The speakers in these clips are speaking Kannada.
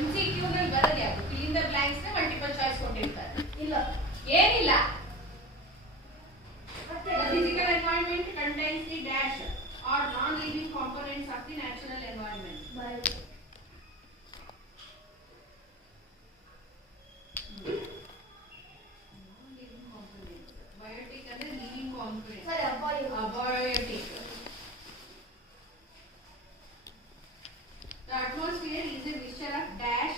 MCQ ಬರೋದು ಯಾವುದು fill in the blanks ನ ಮಲ್ಟಿಪಲ್ ಚಾಯ್ಸ್ ಕೊಟ್ಟಿರ್ತಾರೆ ಇಲ್ಲ ಏನಿಲ್ಲ The physical environment contains the dash or non-living components of the natural environment. Non-living components. Biotic and living components. Sorry, abiotic. The atmosphere is a mixture of dash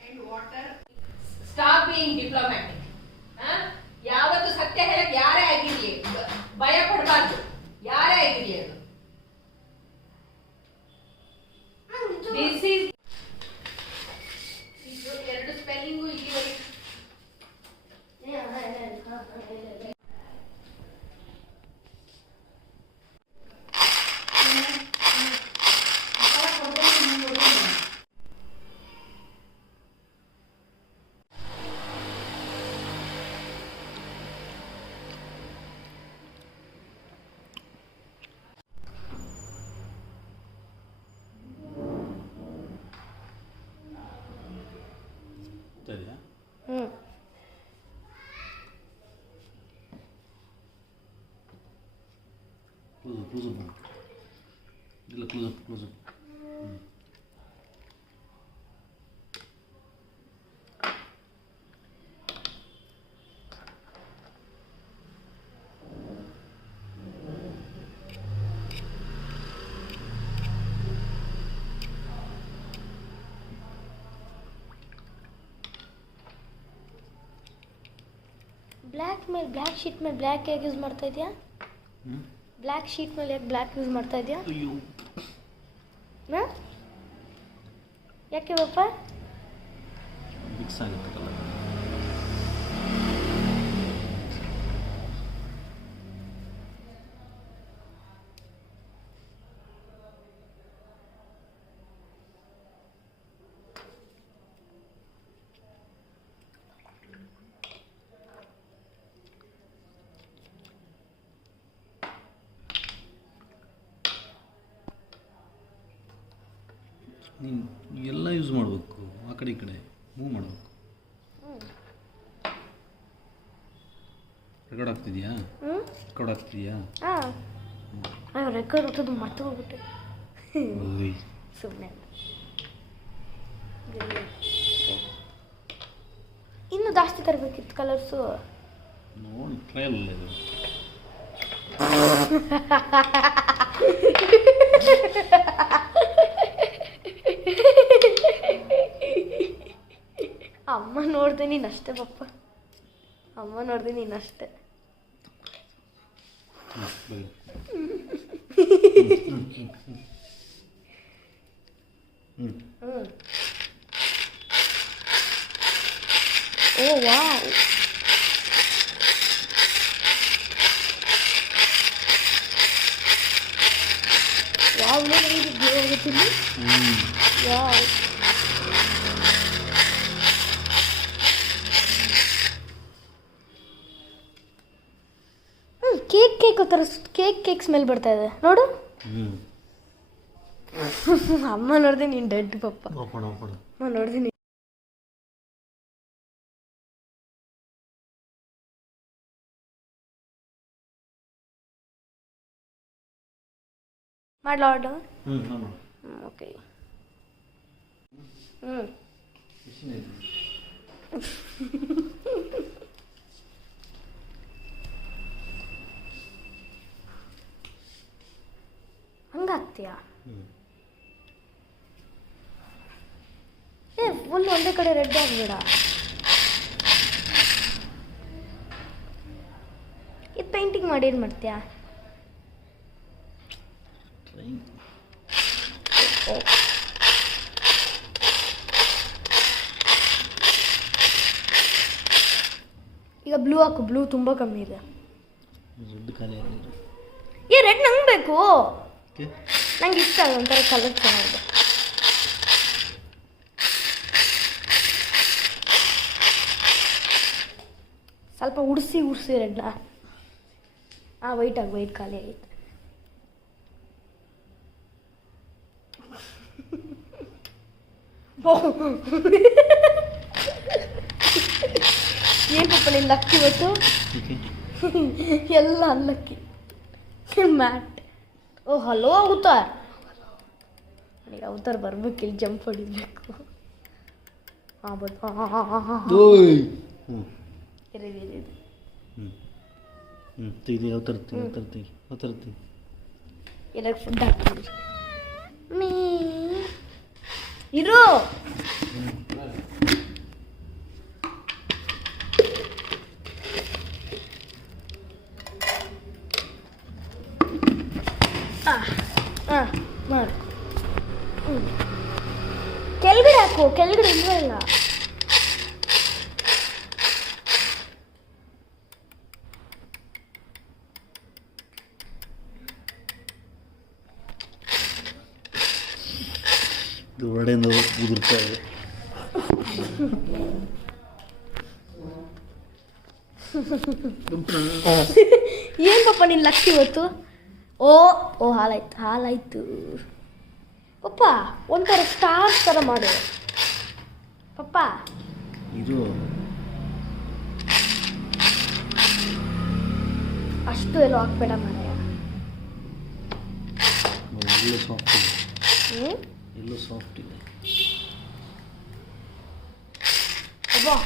and water. Stop being diplomatic. ಯಾವತ್ತು ಸತ್ಯ ಹೇಳಕ್ ಯಾರೇ ಆಗಿರ್ಲಿ ಭಯ ಪಡಬಾರ್ದು ಯಾರೇ ಆಗಿರ್ಲಿ ಅದು ದಿಸ್ ಈಸ್ ಇದು ಎರಡು ಸ್ಪೆಲ್ಲಿಂಗು ಇಲ್ಲಿವರೆಗೆ Close up. ಬ್ಲ್ಯಾಕ್ ಶೀಟ್ ಮೇಲೆ ಬ್ಲ್ಯಾಕ್ ಹೇಗೆ ಯೂಸ್ ಮಾಡ್ತಾ ಇದೆಯಾ ಬ್ಲ್ಯಾಕ್ ಶೀಟ್ ಮೇಲೆ ಯಾಕೆ ಬ್ಲ್ಯಾಕ್ ಯೂಸ್ ಮಾಡ್ತಾ ಇದೆಯಾ ಯಾಕೆ ಪಾಪ ಮಿಕ್ಸ್ ಆಗುತ್ತೆ ಕಲರ್ ನೀನು ಎಲ್ಲ ಯೂಸ್ ಮಾಡಬೇಕು ಆ ಕಡೆ ಈ ಕಡೆ ಮೂವ್ ಮಾಡಬೇಕು ರೆಕಾರ್ಡ್ ಆಗ್ತಿದೆಯಾ ರೆಕಾರ್ಡ್ ಆಗ್ತಿದೆಯಾ ರೆಕಾರ್ಡ್ ಹೊಟ್ಟದು ಮತ್ತೆ ಹೋಗ್ಬಿಟ್ಟೆ ಸುಮ್ಮನೆ ಇನ್ನೂ ಜಾಸ್ತಿ ತರಬೇಕಿತ್ತು ಕಲರ್ಸು ನೋಡಿ ಟ್ರಯಲ್ ಇದು ಅಮ್ಮ ನೋಡ್ದೆ ನೀನಷ್ಟೇ ಪಪ್ಪ ಅಮ್ಮ ನೋಡ್ದೆ ನೀನಷ್ಟೇ ಓ ವಾವ್ ವಾವ್ ನನಗೆ ಹೋಗುತ್ತಿಲ್ಲ ವಾವ್ ಕೇಕ್ ಥರ ಕೇಕ್ ಸ್ಮೆಲ್ ಬರ್ತಾ ಇದೆ ನೋಡು ಅಮ್ಮ ನೋಡ್ದೆ ನೀನು ಡೆಡ್ ಪಪ್ಪ ಅಮ್ಮ ನೋಡ್ದೆ ನೀನು ಮಾಡಲ ಆರ್ಡರ್ ಓಕೆ ಹಂಗಾಗ್ತೀಯಾ ಫುಲ್ ಒಂದೇ ಕಡೆ ರೆಡ್ ಆಗಬೇಡ ಇದು ಪೇಂಟಿಂಗ್ ಮಾಡಿ ಏನು ಮಾಡ್ತೀಯಾ ಈಗ ಬ್ಲೂ ಹಾಕು ಬ್ಲೂ ತುಂಬ ಕಮ್ಮಿ ಇದೆ ರೆಡ್ ನಂಗೆ ಬೇಕು ನಂಗೆ ಇಷ್ಟ ಆಗ ಒಂಥರ ಕಲರ್ ಚೆನ್ನಾಗಿದೆ ಸ್ವಲ್ಪ ಉಡಿಸಿ ರೆಡ್ನ ವೈಟ್ ಖಾಲಿ ಆಗಿದೆ ಏನು ಪಪ್ಪ ನಿನ್ನ ಲಕ್ಕಿ ಇವತ್ತು ಓಕೆ ಎಲ್ಲ ಅಲ್ಲಕ್ಕಿ ಮ್ಯಾಟ್ ಓ ಹಲೋ ಅವತಾರ್ ನನಗೆ ಅವತಾರ್ ಬರ್ಬೇಕು ಇಲ್ಲಿ ಜಂಪ್ ಹೊಡಿಬೇಕು ಹಾಂ ಬರ್ತು ಓಯ್ ಹ್ಞೂ ಇರಿ ಹ್ಞೂ ಹ್ಞೂ ತೆಗಿ ಯಾವ ಥರ ತೆಗಿ ಯಾವ ಥರ ತೆಗಿ ಯಾವ ಥರ ತೆಗಿ ಎಲ್ಲರಿಗೆ ಫುಡ್ ಹಾಕ್ತೀವಿ ಮೀ ಇರು ಮಾಡು ಕೆಳಗಡೆ ಹಾಕು ಕೆಳಗಡೆ ಇಲ್ವೇ ಇಲ್ಲ ಇದು ಹೊರಡೆಯಿಂದ ಉದುರ್ತಾ ಇದೆ ಏನು ಪಪ್ಪ ನಿನ್ನ ಲಕ್ಕಿ ಇವತ್ತು ಓ ಓ ಹಾಲಾಯ್ತು ಪಪ್ಪ ಒಂಥರ ಸ್ಟಾರ್ ಥರ ಮಾಡು ಪಪ್ಪ ಇದು ಅಷ್ಟು ಎಲ್ಲೋ ಹಾಕ್ಬೇಡ ಮಾರಾಯ ಎಲ್ಲೋ ಸಾಫ್ಟ್ ಇದೆ ಹ್ಞೂ ಎಲ್ಲೋ ಸಾಫ್ಟ್ ಇದೆ ಅಬ್ಬಾ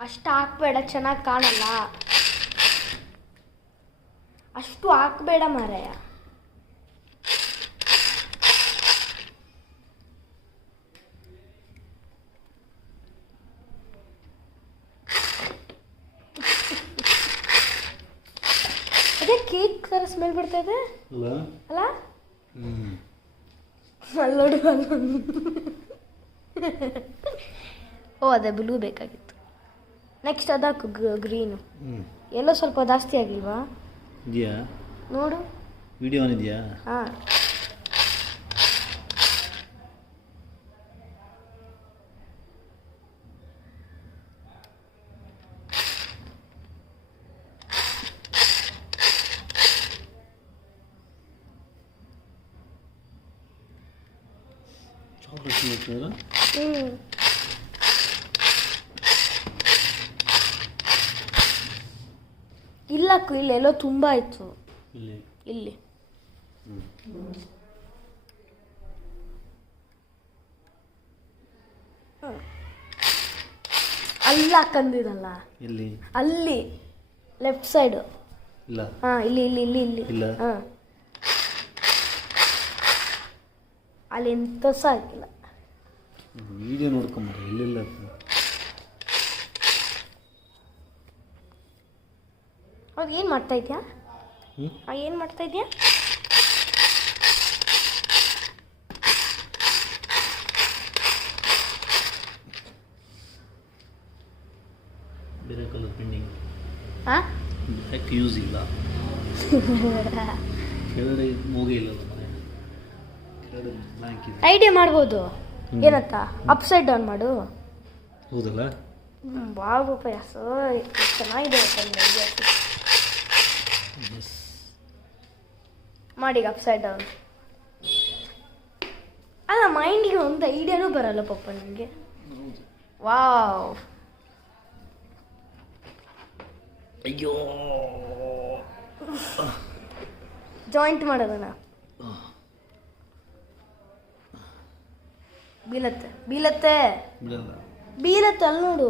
ಅಷ್ಟು ಹಾಕ್ಬೇಡ ಚೆನ್ನಾಗಿ ಕಾಣಲ್ಲ ಅಷ್ಟು ಹಾಕ್ಬೇಡ ಮಾರಾಯ ಅದೇ ಕೇಕ್ ಥರ ಸ್ಮೆಲ್ ಬರ್ತಾ ಇದೆ ಅಲ್ಲ ಅಲ್ಲ ಹ್ಞೂ ಅಲ್ಲೋಡು ಓ ಅದೇ ಬ್ಲೂ ಬೇಕಾಗಿತ್ತು ನೆಕ್ಸ್ಟ್ ಅದಾಕು ಗ್ರೀನು ಹ್ಞೂ ಎಲ್ಲೋ ಸ್ವಲ್ಪ ಜಾಸ್ತಿ ಆಗಿಲ್ವಾ ಇದೆಯಾ ನೋಡು ವಿಡಿಯೋ ಆನ್ ಇದೆಯಾ ಹಾಂ ಚಾಕ್ಲೇಟ್ ಮಾಡ್ತಾರ ಹ್ಞೂ ಇಲ್ಲಕ್ಕು ಇಲ್ಲ ಎಲ್ಲೋ ತುಂಬ ಆಯಿತು ಇಲ್ಲಿ ಇಲ್ಲಿ ಅಲ್ಲ ಹಾಕಂದಿರಲ್ಲ ಎಲ್ಲಿ ಅಲ್ಲಿ ಲೆಫ್ಟ್ ಸೈಡು ಇಲ್ಲ ಹಾಂ ಇಲ್ಲಿ ಇಲ್ಲಿ ಇಲ್ಲಿ ಇಲ್ಲಿ ಇಲ್ಲ. ಹಾಂ ಅಲ್ಲಿ ಎಂತ ಸಹ ಹಾಕಿಲ್ಲ ವಿಡಿಯೋ ನೋಡ್ಕೊಂಬ ಎಲ್ಲೆಲ್ಲ ಹೌದು ಏನು ಮಾಡ್ತಾ ಇದೆಯಾ ಹ್ಞೂ ಏನು ಮಾಡ್ತಾ ಇದೆಯಾ ಬೇರೆ ಕಲರ್ ಪೆಂಡಿಂಗ್ ಹಾಂ ಬ್ಲ್ಯಾಕ್ ಯೂಸ್ ಇಲ್ಲ ಕೆಳಗಡೆ ಮೂಗೇ ಇಲ್ಲ ಮನೆ ಕೆಳಗಡೆ ಬ್ಲ್ಯಾಕ್ ಇದೆ ಐಡಿಯಾ ಮಾಡ್ಬೋದು ಏನತ್ತ ಅಪ್ ಸೈಡ್ ಡೌನ್ ಮಾಡು ಹೌದಲ್ಲ ಭಾಳ ರೂಪಾಯಿ ಸೊ ಚೆನ್ನಾಗಿದೆ ಐಡಿಯಾ ಎಸ್ ಮಾಡಿ ಅಪ್ ಸೈಡ್ ಡೌನ್ ಅಲ್ಲ ಮೈಂಡ್ಗೆ ಒಂದು ಐಡಿಯಾನೂ ಬರಲ್ಲ ಪಪ್ಪ ನಿಮಗೆ ವಾವ್ ಅಯ್ಯೋ ಜಾಯಿಂಟ್ ಮಾಡೋದನ್ನ ಬೀಳತ್ತೆ ಬೀಳತ್ತೆ ಬಿಡಲ್ಲ ಬೀಳತ್ತೆ ಅಲ್ಲಿ ನೋಡು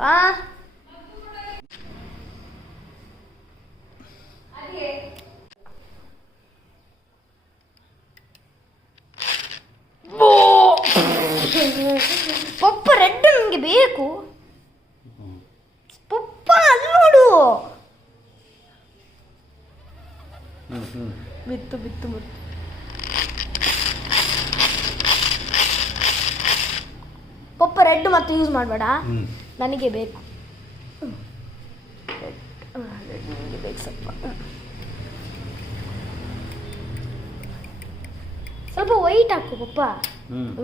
ಆ ಪಪ್ಪ ರೆಡ್ ನನಗೆ ಬೇಕು ಪಪ್ಪ ಅಲ್ಲಿ ನೋಡು ಬಿತ್ತು ಬಿತ್ತು ಬಿತ್ತು ಪಪ್ಪ ರೆಡ್ ಮತ್ತೆ ಯೂಸ್ ಮಾಡಬೇಡ ನನಗೆ ಬೇಕು ನನಗೆ ಬೇಕು ಸ್ವಲ್ಪ ಸ್ವಲ್ಪ ವೈಟ್ ಹಾಕು ಪಪ್ಪ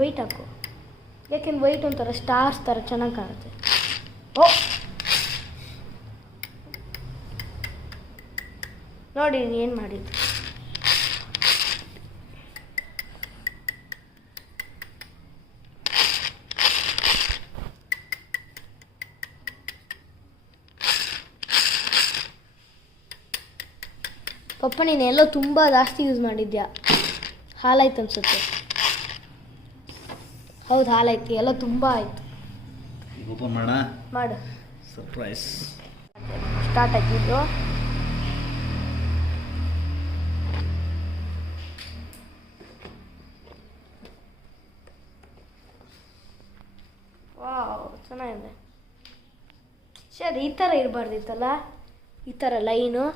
ವೈಟ್ ಹಾಕು ಯಾಕೆಂದ್ರೆ ವೈಟ್ ಒಂಥರ ಸ್ಟಾರ್ಸ್ ಥರ ಚೆನ್ನಾಗಿ ಕಾಣುತ್ತೆ ಓ ನೋಡಿ ಏನು ಮಾಡಿದ್ದು. ಪಪ್ಪ ನೀನೆಲ್ಲೋ ತುಂಬ ಜಾಸ್ತಿ ಯೂಸ್ ಮಾಡಿದ್ಯಾ. ಹಾಲಾಯ್ತು ಅನ್ಸುತ್ತೆ. ಹೌದು ಹಾಲಾಯ್ತು, ಎಲ್ಲ ತುಂಬ ಆಯಿತು. ಓಪನ್ ಮಾಡೋಣ. ಮಾಡು. ಸರ್ಪ್ರೈಸ್ ಸ್ಟಾರ್ಟ್ ಆಯ್ತಿದ್ದು. ವಾವ್ ಚೆನ್ನಾಗಿದೆ. ಸರ್ ಈ ಥರ ಇರಬಾರ್ದಿತ್ತಲ್ಲ, ಈ ಥರ ಲೈನು.